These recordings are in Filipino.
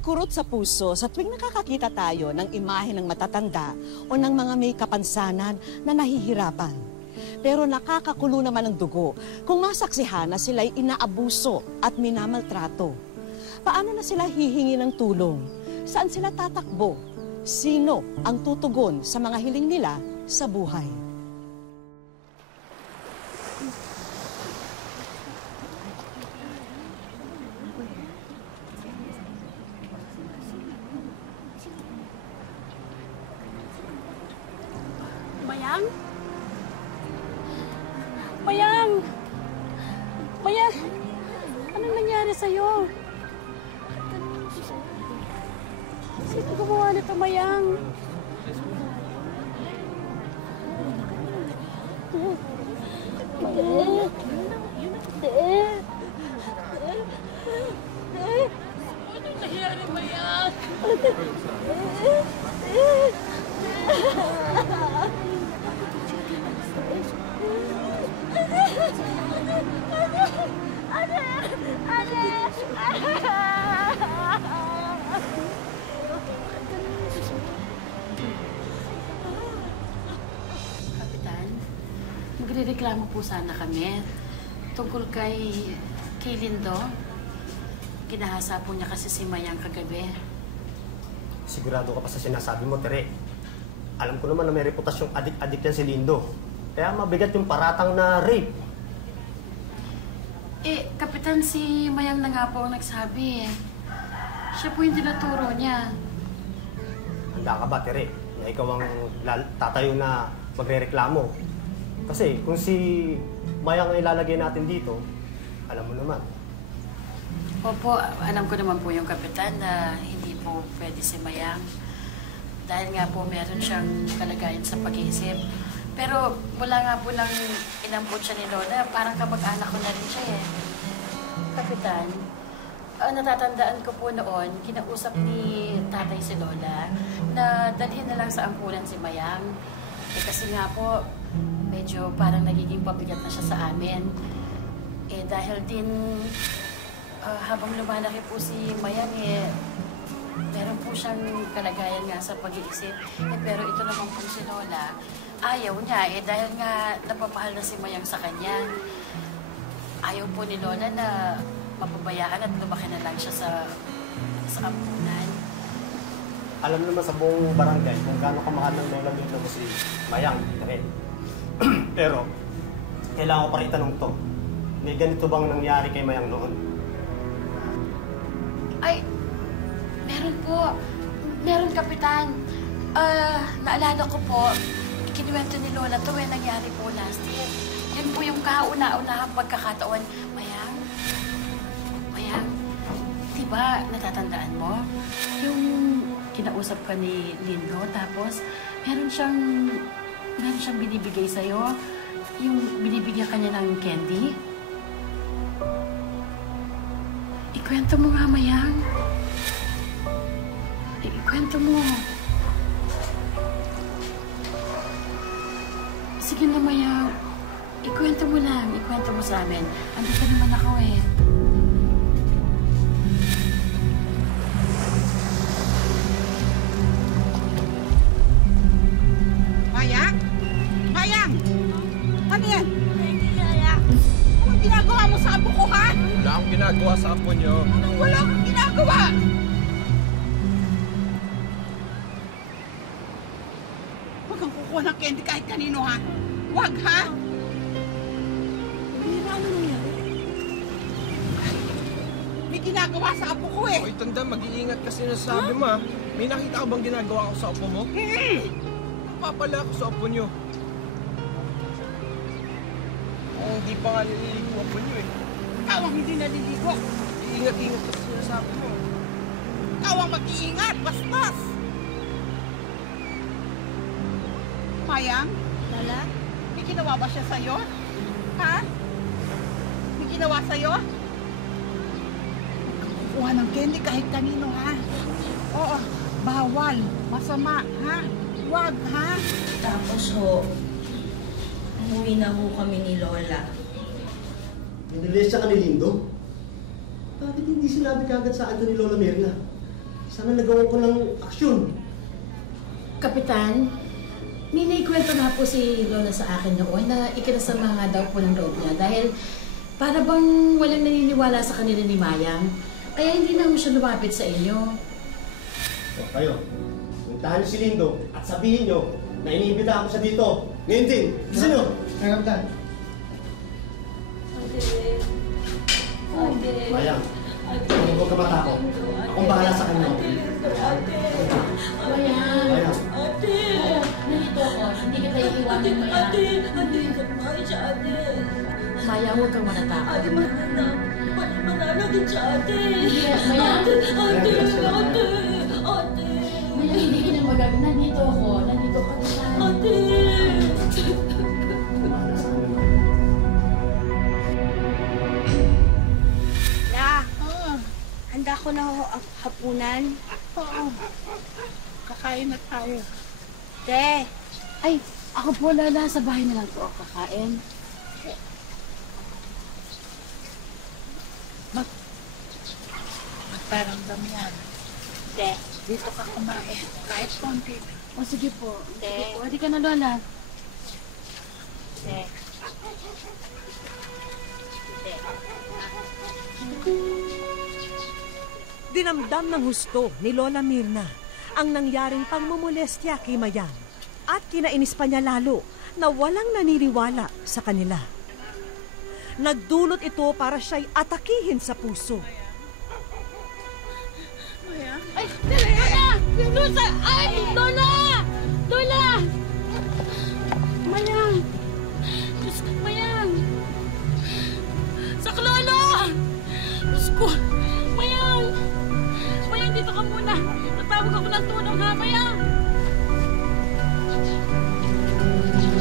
kurot sa puso sa tuwing nakakakita tayo ng imahe ng matatanda o ng mga may kapansanan na nahihirapan. Pero nakakakulo naman ang dugo kung masaksihan na sila'y inaabuso at minamaltrato. Paano na sila hihingi ng tulong? Saan sila tatakbo? Sino ang tutugon sa mga hiling nila sa buhay? Mayang? Mayang! Mayang! Anong nangyari sa'yo? Sino gumawa nito, Mayang? Anong nangyari, Mayang? Kapitan, magrereklamo po sana kami tungkol kay Lindo. Ginahasa po niya kasi si Mayang kagabi. Sigurado ka pa sa sinasabi mo, Tere. Alam ko naman na may reputasyong adik-adik yan si Lindo. Kaya mabigat yung paratang na rape. Kapitan, si Mayang na nga po ang nagsabi. Siya po yung tinuturo niya. Handa ka ba, Tere, na ikaw ang tatayo na magre-reklamo? Kasi kung si Mayang ang ilalagay natin dito, alam mo naman. Opo, alam ko naman po yung kapitan na hindi po pwede si Mayang. Dahil nga po meron siyang kalagayan sa pag-iisip. Pero mula nga po lang inampot siya ni Lola, parang kamag-anak ko na rin siya eh. Kapitan, natatandaan ko po noon, kinausap ni tatay si Lola na dalhin na lang sa ampunan si Mayang. Kasi nga po, medyo parang nagiging pabigat na siya sa amin. Dahil din, habang lumalaki po si Mayang meron po siyang kalagayan nga sa pag-iisip. Pero ito naman po si Lola, ayaw niya dahil nga napamahal na si Mayang sa kanya. Ayaw po ni Lola na mapabayaan at lumaki na lang siya sa ampunan. Alam naman sa buong barangay kung gaano kamahal ng Lola Lindo mo si Mayang, Tere. Pero, kailangan ko pa rin itanong to. May ganito bang nangyari kay Mayang noon? Ay, meron po. Meron, Kapitan. Naalala ko po, kinuwento ni Lola to nangyari po last year. Yun po yung kauna-unahang pagkakataon. Mayang, diba natatandaan mo? Yung kinausap ka ni Lindo, tapos meron siyang binibigay sa'yo. Yung binibigyan ka niya ng candy. Ikwento mo nga, Mayang. Ikwento mo. Sige na, Mayang. Ikwento mo lang. Ikwento mo sa amin. Andito naman ako eh. Mayang? Mayang! Ano yan? Anong ginagawa mo sa apo ko, ha? Wala akong ginagawa sa apo niyo. Anong wala kang ginagawa? Huwag kang kukuha ng candy kahit kanino, ha? Huwag, ha? Mira, ano nangyari? May ginagawa sa apo ko, eh. Hoy, tanda, mag-iingat kasi nasabi mo, ha? May nakita ka bang ginagawa ko sa apo mo? Papala ako sa apo niyo. Hindi pa nga nililigo apo niyo, eh. Ikaw ang hindi naliligo. Iingat-ingat kasi sinasabi mo. Ikaw ang mag-iingat, bastos! Mayang? Lala? May ginawa ba siya sa'yo? Ha? May ginawa sa'yo? Kuha ng candy kahit kanino, ha? Oo, bawal. Masama, ha? Huwag, ha? Tapos ho, umuwi na ho kami ni Lola. Nanilis siya ka ni Lindo? Bakit hindi sinabi kagad sa akin ni Lola Mirna? Sana nagawa ko ng aksyon. Kapitan, may naikwento na po si Lola sa akin noon na ikinasama nga daw po ng loob niya dahil para bang walang naniniwala sa kanila ni Mayang. Kaya hindi na mo siya lumapit sa inyo. So, kayo, puntahan niyo si Lindo at sabihin niyo na iniimbitahan ko siya dito. Ngayon din. Gusto niyo? Kapitan. Mayang, huwag ka matakot. Akong bahala sa kanya. Mayang! Mayang. Nandito ako. Hindi kita iiwanan, Mayang. Mayang, huwag kang manatakot. Manalagin siya, ate. Mayang! Ate. Mayang, hindi ka na magagawa. Nandito ako. Nandito ka na. Ate. Handa ko na hapunan. Oo. Kakain na tayo. Te, Ay, ako po, Lala. Sa bahay na lang po ako kakain. Magparamdam yan. te, Dito ka kumain. Kahit konti. O, sige po. Sige Te. po. Hindi ka na, Lola. te. Te. Dinamdam ng husto ni Lola Mirna ang nangyaring pagmumolestya kay Mayang at kinainis pa niya lalo na walang naniniwala sa kanila. Nagdulot ito para siya'y atakihin sa puso. Ay, Lola! Lola! Ay, Lola! Lola! Mayang! Diyos ko, Mayang! Saklolo! Diyos ko! Mayang! Mayang, dito ka muna. Tatawag ako ng tulong, ha, Mayang?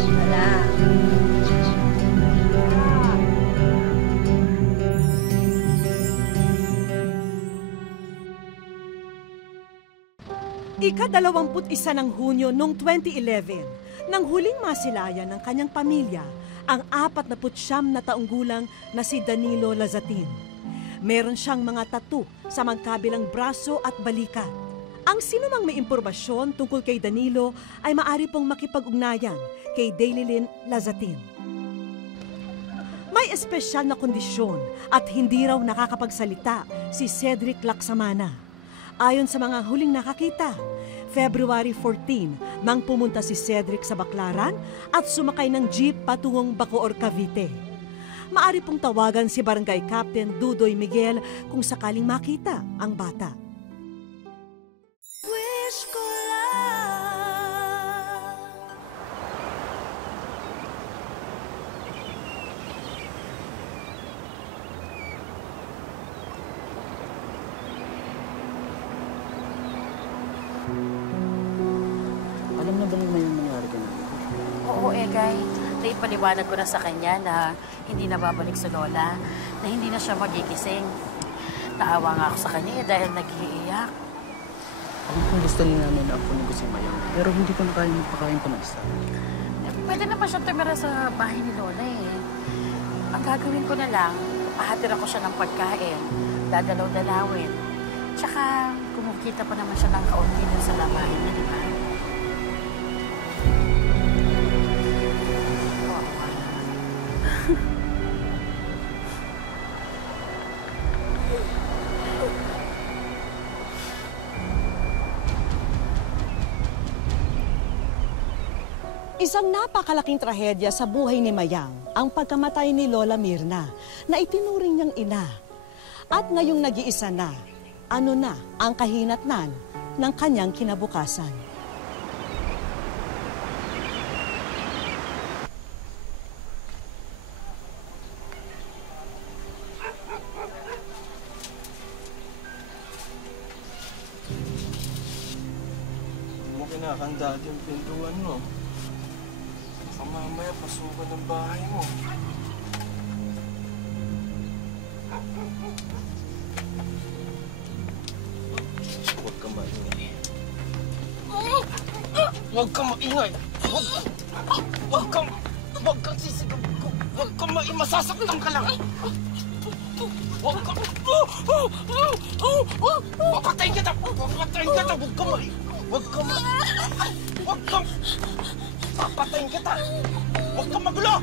Wala. Ika-21 ng Hunyo noong 2011, nang huling masilayan ng kanyang pamilya ang 49 na taong gulang na si Danilo Lazatin. Meron siyang mga tattoo sa magkabilang braso at balikat. Ang sinumang may impormasyon tungkol kay Danilo ay maaari pong makipag-ugnayan kay Dailylin Lazatin. May espesyal na kondisyon at hindi raw nakakapagsalita si Cedric Lacsamana. Ayon sa mga huling nakakita, February 14 nang pumunta si Cedric sa Baclaran at sumakay ng jeep patungong Bacoor, Cavite. Maari pong tawagan si Barangay Captain Dudoy Miguel kung sakaling makita ang bata. Wish ko lang. Alam na ba naman yung nangyari ka namin? Oo, Egay. Naipaliwanag ko na sa kanya na hindi na babalik sa Lola, na hindi na siya magigising. Naawa nga ako sa kanya dahil nag-iiyak. Alam kong gusto niya namin na ako ni si Mayang, pero hindi ko na kaya magpakain pa mag-isa. Pwede naman siya tumira sa bahay ni Lola eh. Ang gagawin ko na lang, pahatira ko siya ng pagkain, dadalaw-dalawin. Tsaka kumukita pa naman siya ng kaunti dun sa labahin niya, di ba? Isang napakalaking trahedya sa buhay ni Mayang ang pagkamatay ni Lola Mirna na itinuring niyang ina. At ngayong nag-iisa na, ano na ang kahinatnan ng kanyang kinabukasan. Hindi mo kinakandad yung pintuan mo. Baka mamaya pasukan ng bahay mo. Huwag ka maingay. Huwag ka maingay! Huwag kang sisigaw! Huwag ka maingay! Masasaktan ka lang! Huwag ka! Papatayin kita! Papatayin kita! Huwag ka ma... Huwag ka ma... Huwag ka... Papatayin kita! Huwag ka magulo!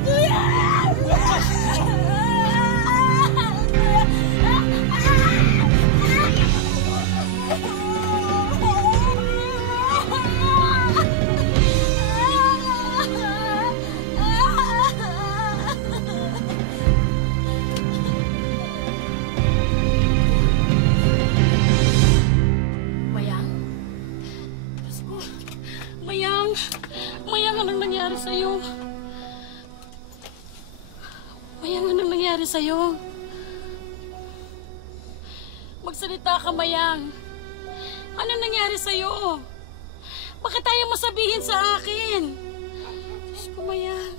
Kuya! Mayang, anong nangyari sa'yo? Mayang, anong nangyari sa'yo? Magsalita ka, Mayang. Anong nangyari sa'yo? Bakit tayo masabihin sa akin? Diyos ko, Mayang.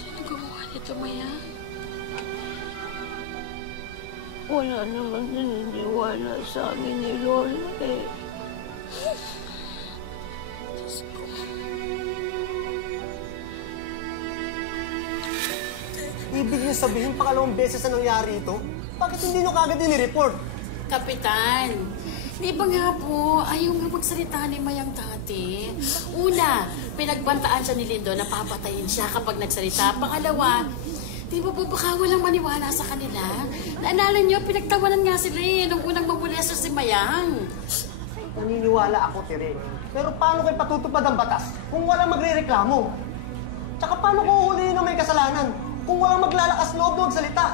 Sino gumawa nito, Mayang? Wala naman naniniwala sa amin ni Lola eh. Diyos ko. Ibig niyo sabihin, pangalawang beses na nangyari ito? Bakit hindi niyo kagad ini-report? Kapitan, di ba nga po, ayaw nga magsalita ni Mayang dati. Una, pinagbantaan siya ni Lindo na papatayin siya kapag nagsalita. Pangalawa, di ba po baka walang maniwala sa kanila? Naalala niyo, pinagtawanan nga sila nung unang mamulesa si Mayang. Naniniwala ako, Tere. Pero paano kayo patutupad ang batas kung walang magre-reklamo? Tsaka paano ko uhulihin na may kasalanan kung walang maglalakas loob na magsalita?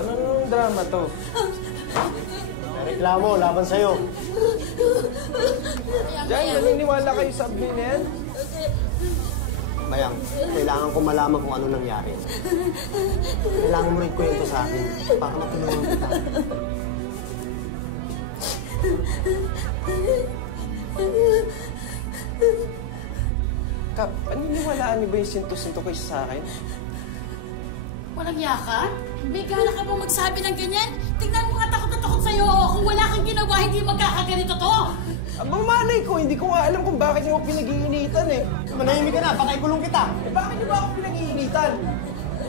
Anong drama to? May reklamo laban sa'yo. Diyan, naniniwala kayo sa abli na yan? Mayang, kailangan ko malaman kung ano nangyari. Kailangan mo rin kwento sa akin para matulungan kita. Kap, paniniwalaan niyo ba yung sinto-sinto kayo sa akin? Walang yakan? Bigala ka ba magsabi ng ganyan? Tingnan mo nga takot na takot sa'yo. Kung wala kang ginawa, hindi magkakaganito to. Abang malay ko, hindi ko nga alam kung bakit niyo ako pinag-iinitan eh. Manahimik ka na, pakaikulong kita. Eh bakit niyo ba ako pinag-iinitan?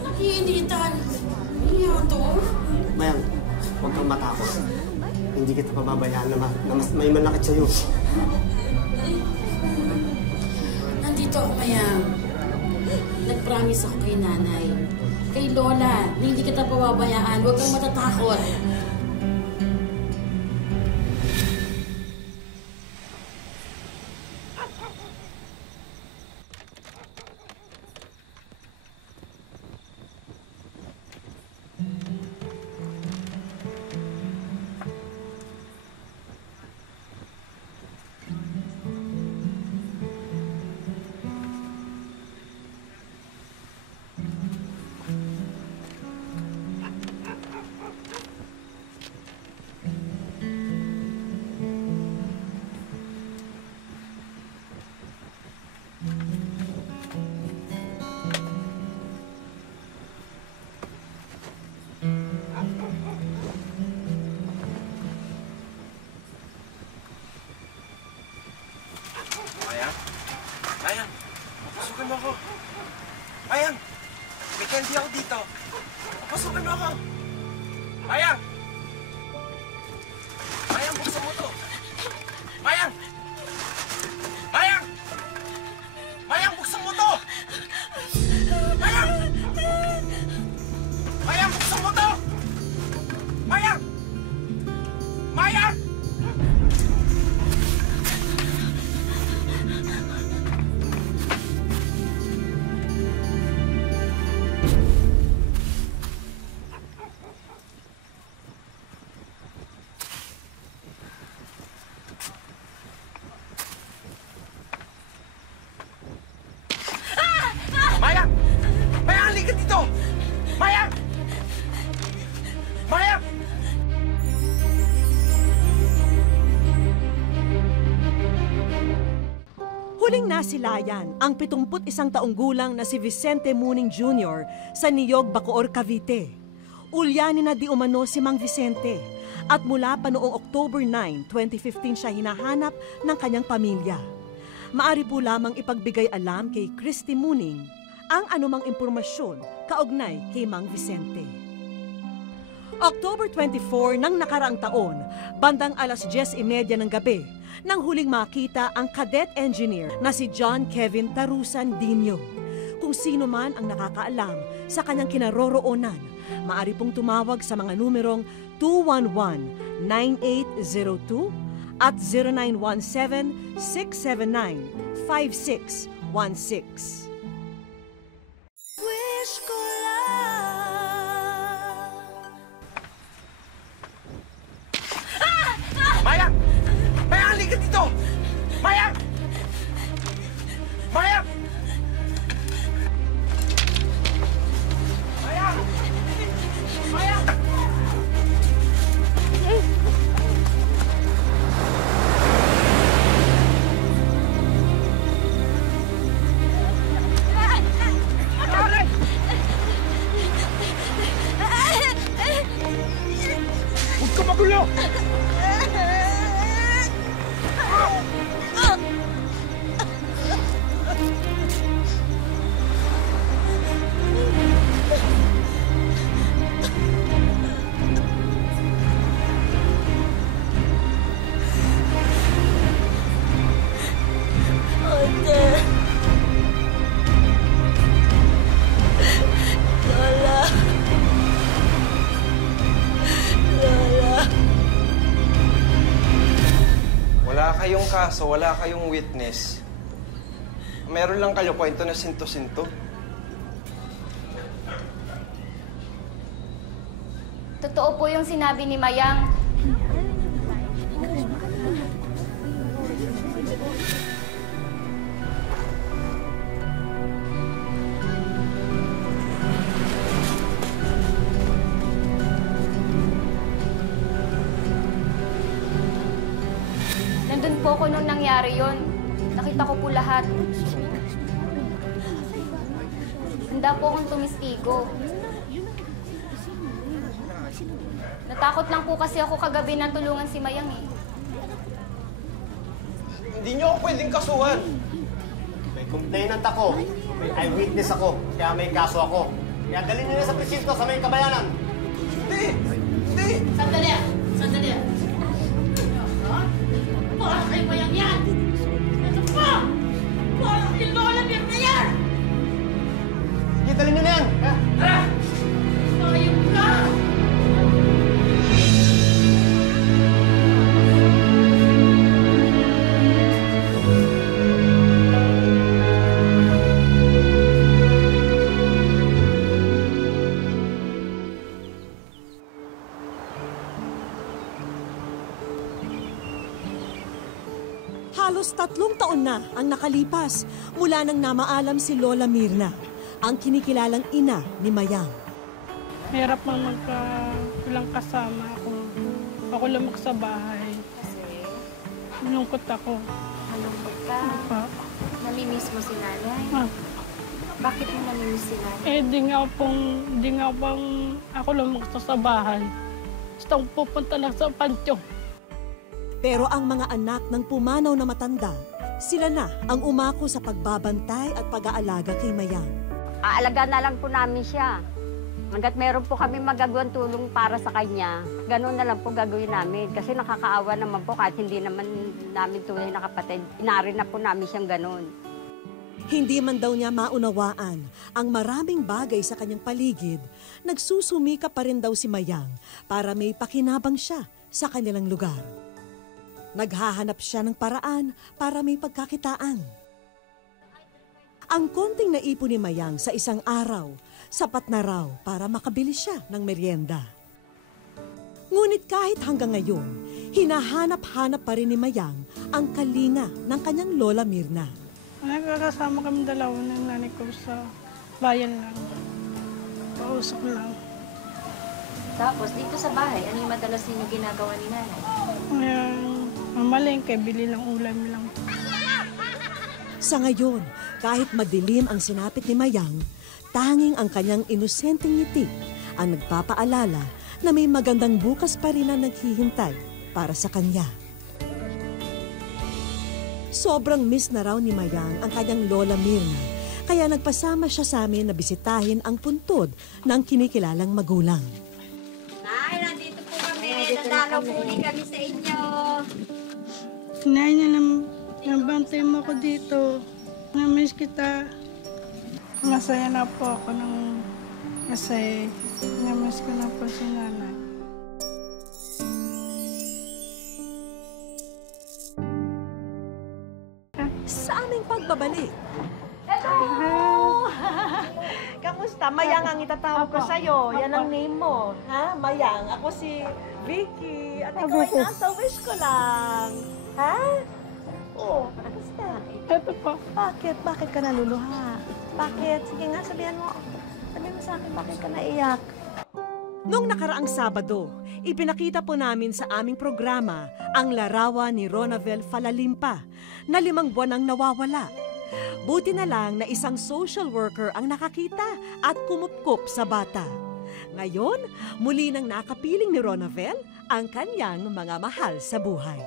Nag-iinitan. Ano yan to? Mayang, huwag kang matakot. Hindi kita pababayaan na mas may manakit sa'yo. Nandito ako, Mayang. Nag-promise ako kay nanay. Kay Lola, na hindi kita pababayaan. Huwag kang matatakot. Mayang, papasukin mo ako. Mayang, may candy ako dito. Papasukin mo ako. Mayang! Mayang, buksan mo to. Mayang! Mayang! Mayang, buksan mo to! Mayang! Mayang, buksan mo to! Mayang! Mayang! Sinasilayan ang 71 taong gulang na si Vicente Muning Jr. sa Niyog, Bacoor, Cavite. Ulyanin na di umano si Mang Vicente at mula pa noong October 9, 2015 siya hinahanap ng kanyang pamilya. Maari po lamang ipagbigay alam kay Christy Muning ang anumang impormasyon kaugnay kay Mang Vicente. October 24 ng nakaraang taon, bandang 10:30 ng gabi, nang huling makita ang cadet engineer na si John Kevin Tarusan Dino. Kung sino man ang nakakaalam sa kanyang kinaroroonan, maaari pong tumawag sa mga numerong 211-9802 at 0917-679-5616. Wish ko lang. Mayang! Mayang, halika dito! Mayang! Mayang! Mayang! Mayang! Huwag ka magulo! Wala kayong kaso, wala kayong witness. Meron lang kayo kwento na sinto-sinto. Totoo po yung sinabi ni Mayang. Nandun po ako nung nangyari yon. Nakita ko po lahat. Handa po akong tumistigo. Natakot lang po kasi ako kagabi na tulungan si Mayang eh. Hindi niyo ako pwedeng kasuhan. May complainant ako, may eyewitness ako, kaya may kaso ako. Kaya dalhin niyo na sa presinto sa may kabayanan. Hindi! Hindi! Sandali! Sandali! Parang kay Mayang yan! Ito pa! Parang kay Lola Mir na yan! Sige, dalhin niyo na yan! Tara! Ayun ka! Halos 3 taon na ang nakalipas mula nang namaalam si Lola Mirna, ang kinikilalang ina ni Mayang. Mahirap mang walang kasama ako. Ako lamang sa bahay. Kasi Malungkot ako. malungkot ka. Pa. Namimiss mo si nanay. Ah, Bakit mo namimiss si nanay? di nga pong ako lamang sa bahay. Gusto kong pupunta lang sa pansyo. Pero ang mga anak ng pumanaw na matanda, sila na ang umako sa pagbabantay at pag-aalaga kay Mayang. Aalagaan na lang po namin siya. Hanggat meron po kami magagawang tulong para sa kanya, gano'n na lang po gagawin namin. Kasi nakakaawa naman po kahit hindi naman namin tunay na kapatid. Inarin na po namin siyang gano'n. Hindi man daw niya maunawaan ang maraming bagay sa kanyang paligid, nagsusumika pa rin daw si Mayang para may pakinabang siya sa kanilang lugar. Naghahanap siya ng paraan para may pagkakitaan. Ang konting naipon ni Mayang sa isang araw, sapat na raw para makabili siya ng merienda. Ngunit kahit hanggang ngayon, hinahanap-hanap pa rin ni Mayang ang kalinga ng kanyang Lola Mirna. Nagkakasama kami dalawa ng nanay ko sa bayan lang. Pausap lang. Tapos dito sa bahay, ano yung madalas ninyo ginagawa ni nanay? Kaya mamalengke, bili ng ulam lang. Sa ngayon, kahit madilim ang sinapit ni Mayang, tanging ang kanyang inosenteng ngiti ang nagpapaalala na may magandang bukas pa rin ang naghihintay para sa kanya. Sobrang miss na raw ni Mayang ang kanyang lola Mirna, kaya nagpasama siya sa amin na bisitahin ang puntod ng kinikilalang magulang. Nay, nandito po kami. Nadalaw po kami sa inyo. Nay, nabantay mo ko dito. Namiss kita. Masaya na po ako kasi namiss ko na po si nanay. Sa aming pagbabalik. Hello! Kamusta? Mayang ang itatawag ko sa'yo. Yan ang name mo. Ha? Mayang. Ako si Vicky. At ikaw ay nasa wish ko lang. Ha? Oo. Kamusta? Ito po. Bakit? Bakit ka naluluha? Bakit? Sige nga, sabihan mo. Sabihan mo sa akin, bakit ka naiyak? Noong nakaraang Sabado, ipinakita po namin sa aming programa ang larawan ni Ronavel Falalimpa na 5 buwan ang nawawala. Buti na lang na isang social worker ang nakakita at kumupkup sa bata. Ngayon, muli nang nakapiling ni Ronavel ang kanyang mga mahal sa buhay.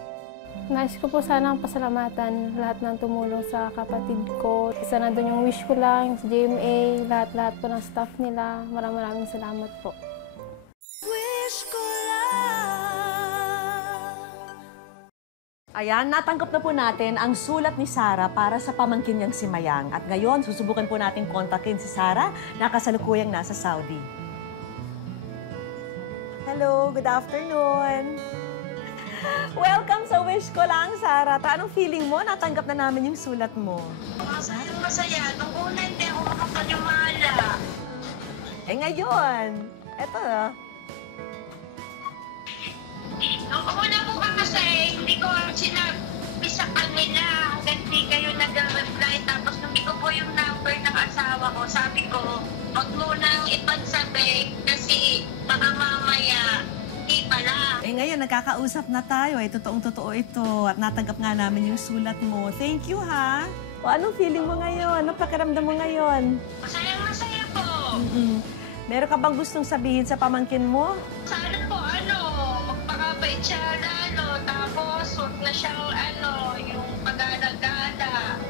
Nais ko po sanang pasalamatan lahat ng tumulong sa kapatid ko. Isa na doon yung wish ko lang, yung sa GMA, lahat-lahat po ng staff nila. Maraming salamat po. Wish ko lang. Ayan, natanggap na po natin ang sulat ni Sarah para sa pamangkin niyang si Mayang. At ngayon, susubukan po natin kontakin si Sarah na kasalukuyang nasa Saudi. Hello, good afternoon. Welcome sa Wish Ko Lang, Sarah. Anong feeling mo? Natanggap na namin yung sulat mo. Masaya. Nung una, hindi ako makapaniwala. Eh ngayon, eto. Nung una po kasi, hindi ko sinabi sa kanila hanggang hindi kayo nag-reply. Tapos nung ko po yung number ng asawa ko, sabi ko, wag mo nang ipagsabi kasi baka mamaya hindi pala. Eh ngayon, nagkakausap na tayo. Totoong-totoo ito. At natanggap nga namin yung sulat mo. Thank you, ha? O anong feeling mo ngayon? Anong pakiramdam mo ngayon? Masaya po. Meron ka bang gustong sabihin sa pamangkin mo? Sana po, magpakabait siya lalo. Tapos, huwag na siyang, yung pag-alagala.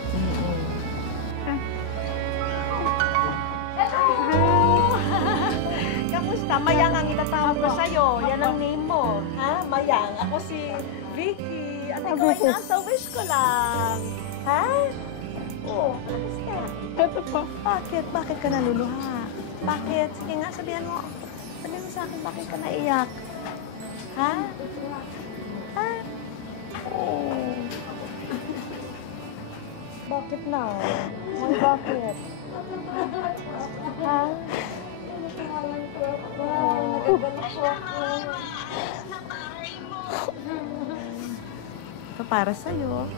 Kamusta? Mayang ang itatawag ko sa'yo. Yan ang name mo. Ha? Mayang. Ako si Vicky. At ikaw ay nasa wish ko lang. Ha? Oo. Kamusta? Ito po. Bakit? Bakit ka naluluha? Bakit? Sige nga, sabihan mo. Sabihan mo sa akin, bakit ka naiyak? Ha? Ha? Oh. Bakit na? Bakit? Ha? Ito para sa'yo.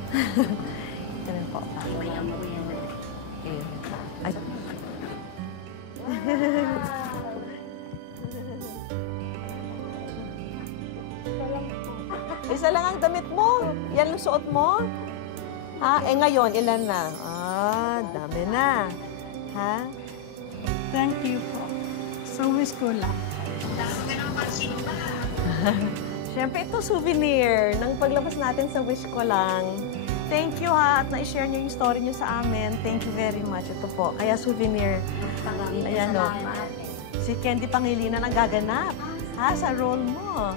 Ganun po. Ay. Isa lang ang damit mo. Yan ang suot mo. Ha? Eh ngayon, ilan na? Dami na. Ha? Thank you po. So wish ko lang. Siyempre, ito souvenir ng paglabas natin sa Wish Ko Lang. Thank you, ha, at na-share niyo yung story niyo sa amin. Thank you very much. Ito po. Kaya souvenir. Ayan, o. Si Candy Pangilinan ang gaganap. Ha, sa role mo.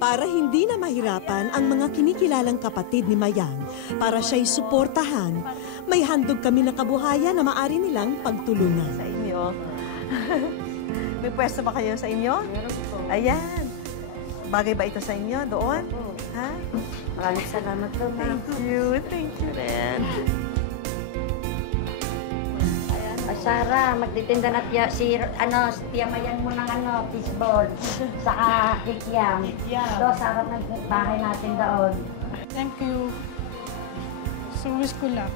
Para hindi na mahirapan ang mga kinikilalang kapatid ni Mayang, para siya'y suportahan, may handog kami na kabuhayan na maaari nilang pagtulungan. Sa inyo. May pwesto ba kayo sa inyo? Meron po. Ayan. Bagay ba ito sa inyo doon? Ha? Maraming salamat po, ma'am. Thank you. Thank you rin. Sarah, magtitinda na si Tia Mayang mo ng fishball. Saka kikiam. Ito, sarap ng bahay natin doon. Thank you. So wish ko lang.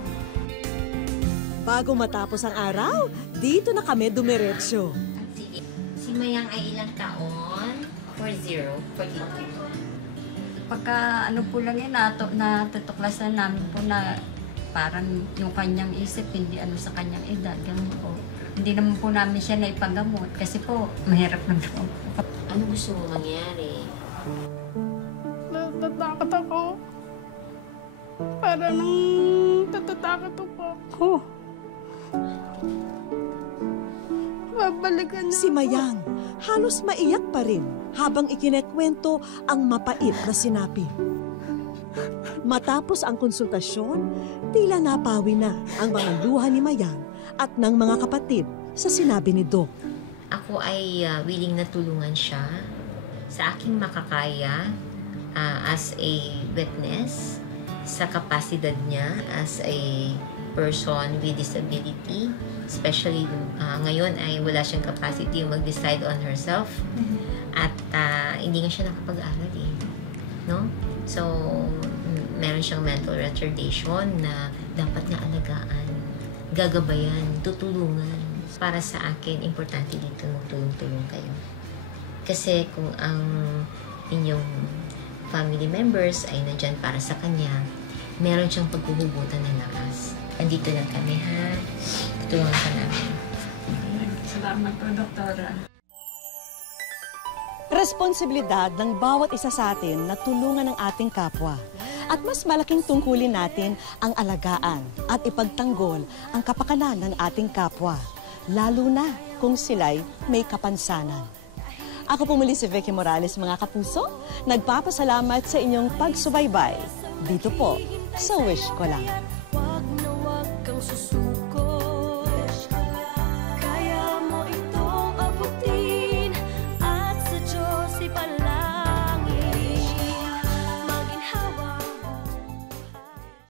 Bago matapos ang araw, dito na kami dumiretso. Sige. Si Mayang ay ilang taon? 40. 42. Pagka ano po lang yun, natutuklasan namin po na parang yung kanyang isip, hindi ano sa kanyang edad, ganun po. Hindi naman po namin siya naipagamot kasi po, mahirap lang po. Ano gusto mo mangyari? Natatakot ako. Para nang natatakot ako. Babalikan niya Si Mayang, halos maiyak pa rin habang ikinekwento ang mapait na sinabi. Matapos ang konsultasyon, tila napawi na ang mga luha ni Mayang at ng mga kapatid sa sinabi ni Doc. Ako ay willing na tulungan siya sa aking makakaya as a witness sa kapasidad niya as a person with disability. Especially ngayon ay wala siyang capacity mag-decide on herself. At hindi nga siya nakapag-aral eh. No? So, meron siyang mental retardation na dapat na alagaan, gagabayan, tutulungan. Para sa akin, importante dito magtulong-tulong kayo. Kasi kung ang inyong family members ay nandyan para sa kanya, meron siyang paghuhugutan ng lakas. Andito na kami, ha? Tutulungan ka namin. Salamat po, Doktora. Responsibilidad ng bawat isa sa atin na tulungan ang ating kapwa. At mas malaking tungkulin natin ang alagaan at ipagtanggol ang kapakanan ng ating kapwa. Lalo na kung sila'y may kapansanan. Ako po muli si Vicky Morales, mga kapuso. Nagpapasalamat sa inyong pagsubaybay. Dito po sa Wish Ko Lang.